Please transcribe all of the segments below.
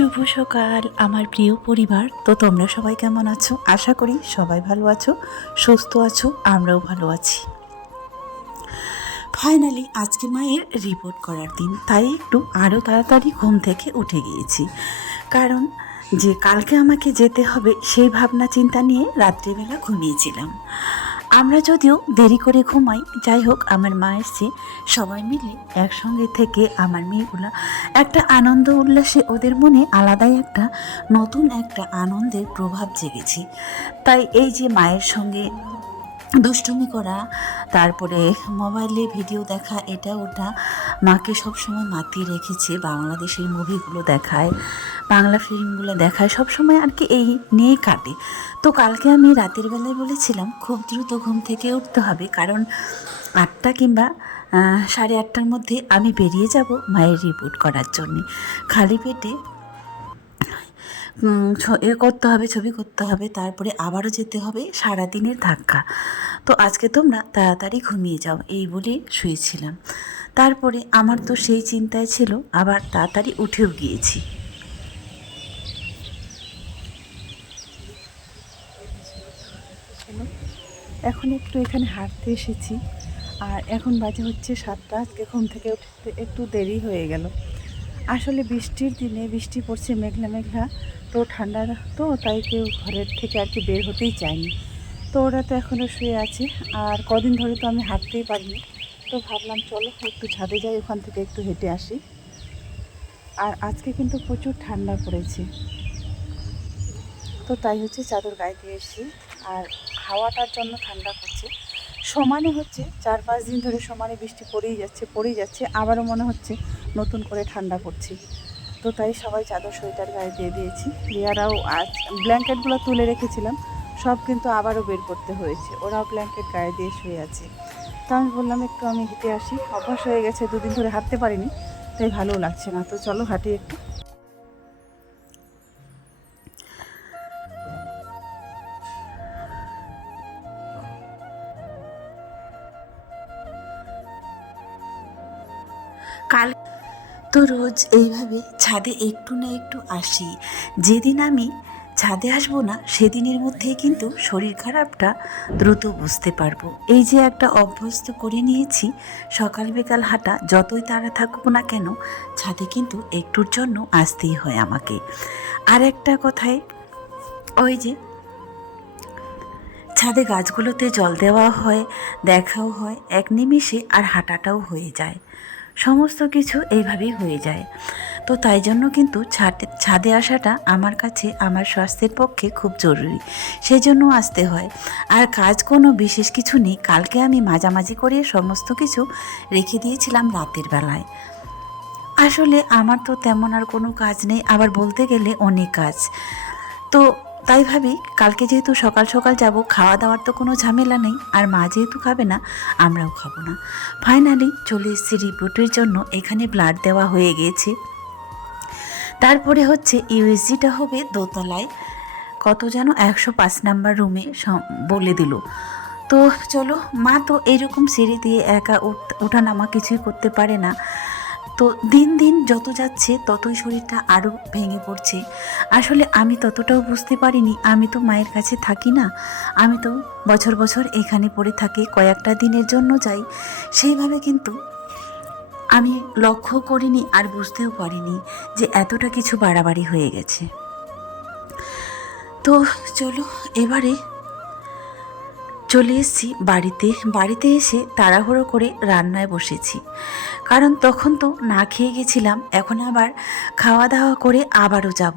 শুভ সকাল, আমার প্রিয় পরিবার। তো তোমরা সবাই কেমন আছো? আশা করি সবাই ভালো আছো, সুস্থ আছো, আমরাও ভালো আছি। ফাইনালি আজকে মায়ের রিপোর্ট করার দিন, তাই একটু আরও তাড়াতাড়ি ঘুম থেকে উঠে গিয়েছি। কারণ যে কালকে আমাকে যেতে হবে সেই ভাবনা চিন্তা নিয়ে রাত্রিবেলা ঘুমিয়েছিলাম। আমরা যদিও দেরি করে ঘুমাই, যাই হোক, আমার মা এসছে। সবাই মিলে একসঙ্গে থেকে আমার মেয়েগুলো একটা আনন্দ উল্লাসে ওদের মনে আলাদাই একটা নতুন একটা আনন্দের প্রভাব জেগেছি। তাই এই যে মায়ের সঙ্গে দুষ্টুমি করা, তারপরে মোবাইলে ভিডিও দেখা, এটা ওটা, মাকে সবসময় মাতিয়ে রেখেছে বাংলাদেশের মুভিগুলো দেখায়, বাংলা ফিল্মগুলো দেখায়, সবসময় আর কি এই নিয়েই কাটে। তো কালকে আমি রাতের বেলায় বলেছিলাম, খুব দ্রুত ঘুম থেকে উঠতে হবে, কারণ আটটা কিংবা সাড়ে আটটার মধ্যে আমি বেরিয়ে যাব মায়ের রিপোর্ট করার জন্যে। খালি পেটে এ করতে হবে, ছবি করতে হবে, তারপরে আবারও যেতে হবে সারাদিনের ধাক্কা। তো আজকে তোমরা তাড়াতাড়ি ঘুমিয়ে যাও, এই বলে শুয়েছিলাম। তারপরে আমার তো সেই চিন্তায় ছিল, আবার তাড়াতাড়ি উঠেও গিয়েছি। এখন একটু এখানে হাঁটতে এসেছি, আর এখন বাজে হচ্ছে সাতটা, আজকে ঘুম থেকে উঠতে একটু দেরি হয়ে গেল। আসলে বৃষ্টির দিনে বৃষ্টি পড়ছে, মেঘলা মেঘলা তো ঠান্ডা তো তাই কেউ ঘরের থেকে আর কি বের হতেই চায়নি। তো ওরা তো এখনও শুয়ে আছে, আর কদিন ধরে তো আমি হাঁটতেই পারিনি। তো ভাবলাম চলো একটু ছাদে যাই, ওখান থেকে একটু হেঁটে আসি। আর আজকে কিন্তু প্রচুর ঠান্ডা পড়েছে। তো তাই হচ্ছে চাদর গায়ে দিয়ে এসেছি, আর হাওয়াটার জন্য ঠান্ডা করছে। সমানে হচ্ছে, চার পাঁচ দিন ধরে সমানে বৃষ্টি পড়েই যাচ্ছে পড়েই যাচ্ছে, আবারও মনে হচ্ছে নতুন করে ঠান্ডা পড়ছে তো তাই সবাই চাদর, সোয়েটার গায়ে দিয়ে দিয়েছি। রিয়ারাও আজ ব্ল্যাঙ্কেটগুলো তুলে রেখেছিলাম, সব কিন্তু আবারও বের করতে হয়েছে। ওরাও ব্ল্যাঙ্কেট গায়ে দিয়ে শুয়ে আছে। তো আমি বললাম, একটু আমি হেঁটে আসি। অভ্যাস হয়ে গেছে, দুদিন ধরে হাঁটতে পারিনি, তাই ভালো লাগছে না। তো চলো হাঁটি একটু। তো রোজ এইভাবে ছাদে একটু না একটু আসি। যেদিন আমি ছাদে আসব না, সেদিনের মধ্যেই কিন্তু শরীর খারাপটা দ্রুত বুঝতে পারব। এই যে একটা অভ্যস্ত করে নিয়েছি, সকাল বিকাল হাঁটা, যতই তাড়া থাকুক না কেন, ছাদে কিন্তু একটুর জন্য আসতেই হয় আমাকে। আর একটা কথায়, ওই যে ছাদে গাছগুলোতে জল দেওয়া হয়, দেখাও হয়, এক নিমিষে আর হাঁটাটাও হয়ে যায়। সমস্ত কিছু এইভাবেই হয়ে যায়। তো তাই জন্য কিন্তু ছাদে ছাদে আসাটা আমার কাছে, আমার স্বাস্থ্যের পক্ষে খুব জরুরি। সেই জন্য আসতে হয়। আর কাজ কোনো বিশেষ কিছু নেই। কালকে আমি মাঝামাঝি করে সমস্ত কিছু রেখে দিয়েছিলাম রাতের বেলায়। আসলে আমার তো তেমন আর কোনো কাজ নেই। আবার বলতে গেলে অনেক কাজ। তো তাই ভাবি, কালকে যেহেতু সকাল সকাল যাব খাওয়া দাওয়ার তো কোনো ঝামেলা নেই, আর মা যেহেতু খাবে না, আমরাও খাব না। ফাইনালি চলে এসেছি রিপোর্টের জন্য, এখানে ব্লাড দেওয়া হয়ে গিয়েছে তারপরে হচ্ছে ইউএসজিটা হবে দোতলায়। কত যেন একশো পাঁচ নাম্বার রুমে বলে দিল। তো চলো, মা তো এরকম সিঁড়ি দিয়ে একা উঠ- ওঠানামা কিছুই করতে পারে না। তো দিন দিন যত যাচ্ছে, ততই শরীরটা আরও ভেঙে পড়ছে। আসলে আমি ততটাও বুঝতে পারিনি, আমি তো মায়ের কাছে থাকি না। আমি তো বছর বছর এখানে পড়ে থাকি, কয়েকটা দিনের জন্য যাই। সেইভাবে কিন্তু আমি লক্ষ্য করিনি আর বুঝতেও পারিনি যে এতটা কিছু বাড়াবাড়ি হয়ে গেছে। তো চলো, এবারে চলে এসেছি বাড়িতে। বাড়িতে এসে তাড়াহুড়ো করে রান্নায় বসেছি। কারণ তখন তো না খেয়ে গেছিলাম, এখন আবার খাওয়া দাওয়া করে আবারও যাব।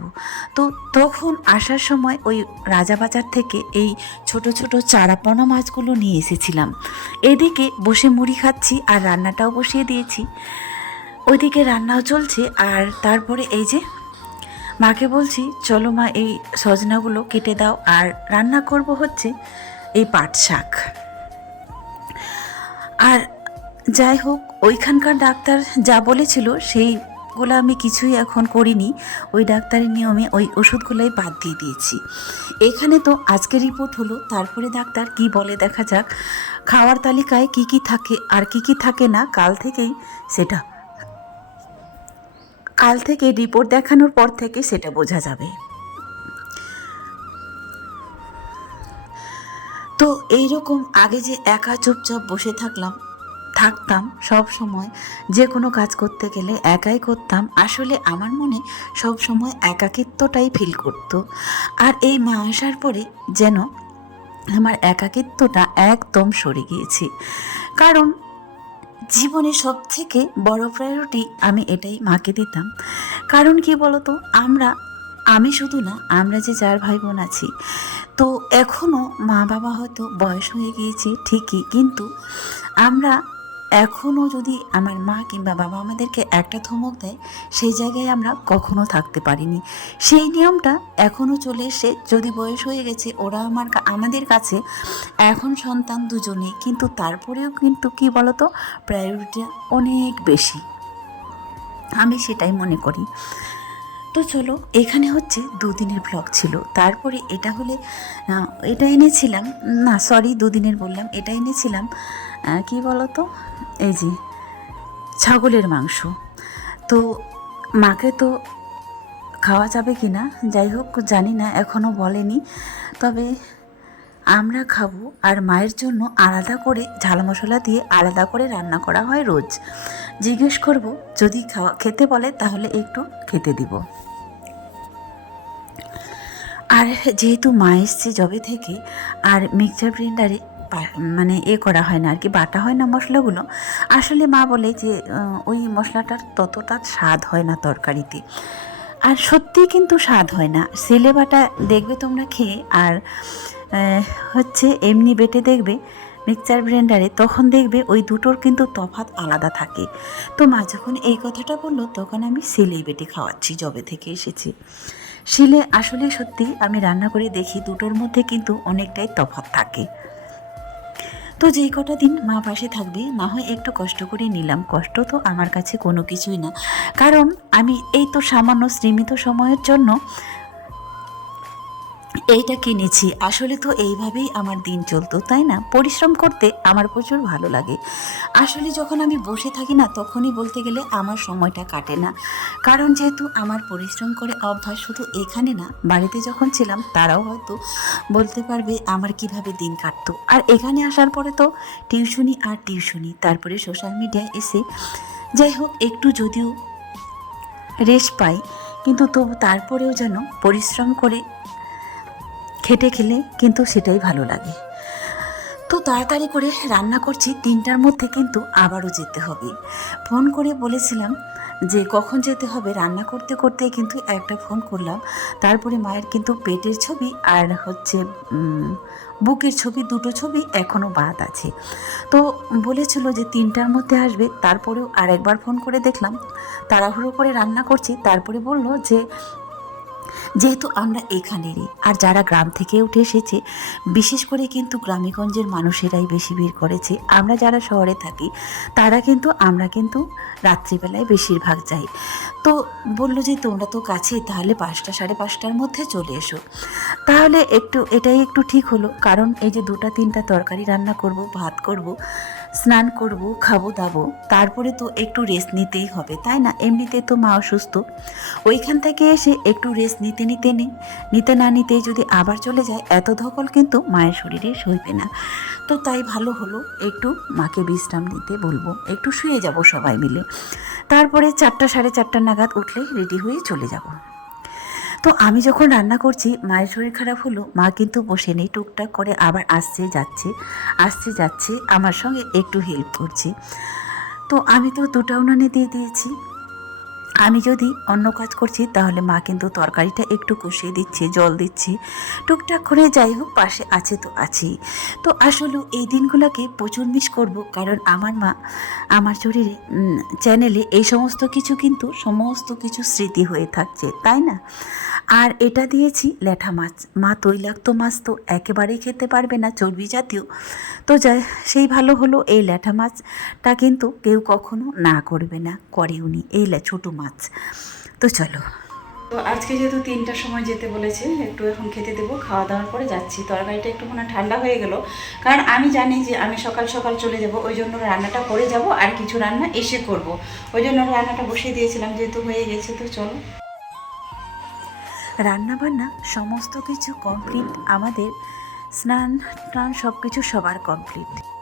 তো তখন আসার সময় ওই রাজাবাজার থেকে এই ছোট ছোট চারাপনা মাছগুলো নিয়ে এসেছিলাম। এদিকে বসে মুড়ি খাচ্ছি আর রান্নাটাও বসিয়ে দিয়েছি। ওইদিকে রান্নাও চলছে আর তারপরে এই যে মাকে বলছি, চলো মা, এই সজনাগুলো কেটে দাও। আর রান্না করব হচ্ছে এই পাট শাক আর যাই হোক, ওইখানকার ডাক্তার যা বলেছিল, সেইগুলো আমি কিছুই এখন করিনি। ওই ডাক্তারের নিয়মে ওই ওষুধগুলোই বাদ দিয়ে দিয়েছি। এখানে তো আজকে রিপোর্ট হলো, তারপরে ডাক্তার কি বলে দেখা যাক। খাওয়ার তালিকায় কি কি থাকে আর কি কি থাকে না, কাল থেকেই সেটা কাল থেকে রিপোর্ট দেখানোর পর থেকে সেটা বোঝা যাবে। তো এইরকম আগে যে একা চুপচাপ বসে থাকলাম, থাকতাম সব সময়, যে কোনো কাজ করতে গেলে একাই করতাম, আসলে আমার মনে সব সময় একাকিত্বটাই ফিল করতো। আর এই মা আসার পরে যেন আমার একাকিত্বটা একদম সরে গিয়েছে। কারণ জীবনে সব থেকে বড় প্রায়োরিটি আমি এটাই মাকে দিতাম। কারণ কি বলতো? আমরা আমি শুধু না, আমরা যে চার ভাই বোন আছি। তো এখনও মা বাবা হয়তো বয়স হয়ে গিয়েছে, ঠিকই, কিন্তু আমরা এখনও যদি আমার মা কিংবা বাবা আমাদেরকে একটা ধমক দেয়, সেই জায়গায় আমরা কখনো থাকতে পারিনি। সেই নিয়মটা এখনও চলে এসে যদি বয়স হয়ে গেছে, ওরা আমার আমাদের কাছে, এখন সন্তান দুজনে, কিন্তু তারপরেও কিন্তু কি বলতো প্রায়োরিটি অনেক বেশি। আমি সেটাই মনে করি। তো চলো, এখানে হচ্ছে দুদিনের ব্লগ ছিল। তারপরে এটা হলে এটা এনেছিলাম। না সরি দুদিনের বললাম। এটা এনেছিলাম কি বলো তো এই যে, ছাগলের মাংস। তো মাকে তো খাওয়া যাবে কি না যাই হোক, জানি না এখনও বলেনি। তবে আমরা খাব, আর মায়ের জন্য আলাদা করে ঝাল মশলা দিয়ে আলাদা করে রান্না করা হয় রোজ। জিজ্ঞেস করব, যদি খাওয়া, খেতে বলে, তাহলে একটু খেতে দিব। আর যেহেতু মা এসছে জবে থেকে, আর মিক্সচার গ্রাইন্ডারে মানে এ করা হয় না, আর কি বাটা হয় না মশলাগুলো, আসলে মা বলে যে ওই মশলাটার ততটা স্বাদ হয় না তরকারিতে। আর সত্যি কিন্তু স্বাদ হয় না। সেলে বাটা দেখবে তোমরা খেয়ে, আর হচ্ছে এমনি বেটে দেখবে মিক্সচার ব্লেন্ডারে তখন দেখবে ওই দুটোর কিন্তু তফাৎ আলাদা থাকে। তো মা যখন এই কথাটা বলল, তখন আমি সেলেই বেটে খাওয়াচ্ছি জবে থেকে এসেছি। শিলে আসলে সত্যি আমি রান্না করে দেখি দুটোর মধ্যে কিন্তু অনেকটাই তফাৎ থাকে। তো যেই কটা দিন মা পাশে থাকবে, না হয় একটু কষ্ট করে নিলাম, কষ্ট তো আমার কাছে কোনো কিছুই না। কারণ আমি এই তো সামান্য সীমিত সময়ের জন্য এইটা কিনেছি। আসলে তো এইভাবেই আমার দিন চলতো, তাই না? পরিশ্রম করতে আমার প্রচুর ভালো লাগে। আসলে যখন আমি বসে থাকি না, তখনই বলতে গেলে আমার সময়টা কাটে না। কারণ যেহেতু আমার পরিশ্রম করে অভ্যাস শুধু এখানে না, বাড়িতে যখন ছিলাম, তারাও হয়তো বলতে পারবে আমার কীভাবে দিন কাটতো। আর এখানে আসার পরে তো টিউশনি আর টিউশনি, তারপরে সোশ্যাল মিডিয়ায় এসে যাই হোক, একটু যদিও রেস্ট পাই, কিন্তু তবু তারপরেও যেন পরিশ্রম করে খেটে খেলে কিন্তু সেটাই ভালো লাগে। তো তাড়াতাড়ি করে রান্না করছি, তিনটার মধ্যে কিন্তু আবারও যেতে হবে। ফোন করে বলেছিলাম যে কখন যেতে হবে, রান্না করতে করতে কিন্তু একটা ফোন করলাম। তারপরে মায়ের কিন্তু পেটের ছবি আর হচ্ছে বুকের ছবি, দুটো ছবি এখনও বাদ আছে। তো বলেছিল যে তিনটার মধ্যে আসবে, তারপরেও আরেকবার ফোন করে দেখলাম। তাড়াহুড়ো করে রান্না করছি, তারপরে বলল যে যেহেতু আমরা এখানেরই, আর যারা গ্রাম থেকে উঠে এসেছে, বিশেষ করে কিন্তু গ্রামেগঞ্জের মানুষেরাই বেশি ভিড় করেছে। আমরা যারা শহরে থাকি, তারা কিন্তু, আমরা কিন্তু রাত্রিবেলায় বেশিরভাগ যাই। তো বলল যে, তোমরা তো কাছে তাহলে পাঁচটা সাড়ে পাঁচটার মধ্যে চলে এসো। তাহলে একটু, এটাই একটু ঠিক হলো। কারণ এই যে দুটা, তিনটা তরকারি রান্না করব, ভাত করব স্নান করব, খাব, দাবো। তারপরে তো একটু রেস্ট নিতেই হবে, তাই না? এমনিতে তো মা অসুস্থ। ওইখান থেকে এসে একটু রেস্ট নিতে নিতে নে। নিতে না নিতেই যদি আবার চলে যায়, এত ধকল কিন্তু মায়ের শরীরে সইবে না। তো তাই ভালো হলো, একটু মাকে বিশ্রাম নিতে বলব। একটু শুয়ে যাব সবাই মিলে। তারপরে চারটা, সাড়ে চারটা নাগাদ উঠলে রেডি হয়ে চলে যাব। তো আমি যখন রান্না করছি, মায়ের শরীর খারাপ হলো, মা কিন্তু বসে নেই, টুকটাক করে আবার আসছে, যাচ্ছে আসছে, যাচ্ছে, আমার সঙ্গে একটু হেল্প করছে। তো আমি তো দুটা উনানে দিয়ে দিয়েছি। আমি যদি অন্য কাজ করছি, তাহলে মা কিন্তু তরকারিটা একটু কষিয়ে দিচ্ছে, জল দিচ্ছে, টুকটাক করে যাই হোক, পাশে আছে তো আছেই। তো আসলে এই দিনগুলোকে প্রচুর মিস করব, কারণ আমার মা, আমার শরীরে চ্যানেলে এই সমস্ত কিছু কিন্তু সমস্ত কিছু স্মৃতি হয়ে থাকছে, তাই না? আর এটা দিয়েছি ল্যাঠা মাছ। মা তৈলাক্ত মাছ তো একেবারেই খেতে পারবে না, চর্বি জাতীয়। তো যাই, সেই ভালো হলো এই ল্যাঠা মাছটা কিন্তু কেউ কখনো না করবে না করে উনি এই ছোটো মাছ। তো চলো। তো আজকে যেহেতু তিনটার সময় যেতে বলেছে, একটু এখন খেতে দেবো খাওয়া দাওয়ার পরে যাচ্ছি। তরকারিটা একটুখানি ঠান্ডা হয়ে গেল। কারণ আমি জানি যে আমি সকাল সকাল চলে যাব, ওই জন্য রান্নাটা করে যাব আর কিছু রান্না এসে করব। ওই জন্য রান্নাটা বসিয়ে দিয়েছিলাম, যেহেতু হয়ে গেছে, তো চলো। রান্না বান্না সমস্ত কিছু কমপ্লিট আমাদের স্নান টান সব কিছু সবার কমপ্লিট